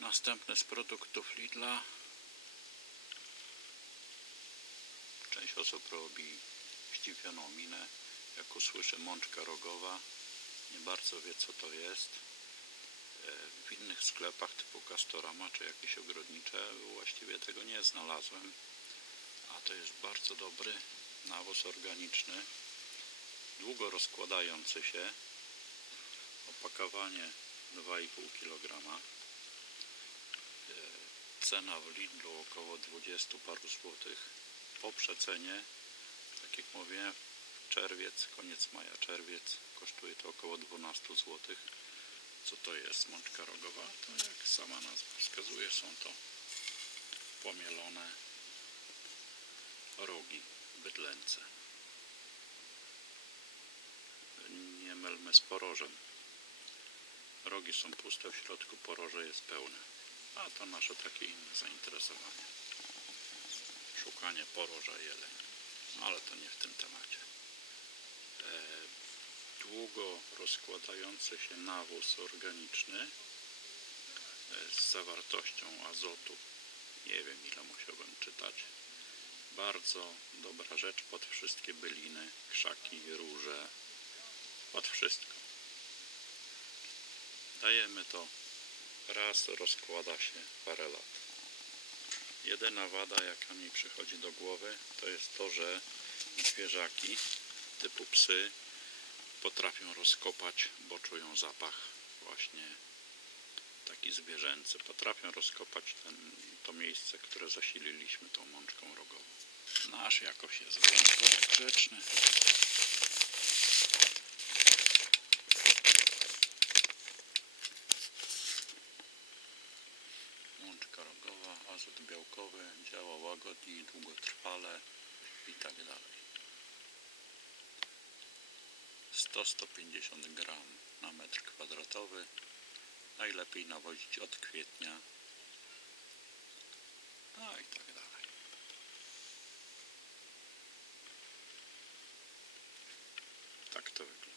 Następny z produktów Lidla. Część osób robi zdziwioną minę, jak usłyszy mączka rogowa. Nie bardzo wie co to jest. E, W innych sklepach typu Castorama czy jakieś ogrodnicze właściwie tego nie znalazłem. A to jest bardzo dobry nawóz organiczny, długo rozkładający się. Opakowanie 2,5 kg. Cena w Lidlu około 20 paru złotych. Po przecenie, tak jak mówiłem, czerwiec, koniec maja, czerwiec kosztuje to około 12 złotych. Co to jest mączka rogowa? To jak sama nazwa wskazuje, są to pomielone rogi bydlęce. Nie mylmy z porożem. Rogi są puste, w środku poroże jest pełne. A to nasze takie inne zainteresowanie. Szukanie poroża jeleń. Ale to nie w tym temacie. E, długo rozkładający się nawóz organiczny e, z zawartością azotu. Nie wiem ile musiałbym czytać. Bardzo dobra rzecz pod wszystkie byliny, krzaki, róże, pod wszystko. Dajemy to raz, rozkłada się parę lat. Jedyna wada, jaka mi przychodzi do głowy, to jest to, że zwierzaki typu psy potrafią rozkopać, bo czują zapach właśnie taki zwierzęcy. Potrafią rozkopać ten, to miejsce, które zasililiśmy tą mączką rogową. Nasz jakoś jest wyjątkowo grzeczny. azot białkowy działa łagodnie i długotrwale i tak dalej. 100-150 gram na metr kwadratowy. Najlepiej nawozić od kwietnia. No i tak dalej. Tak to wygląda.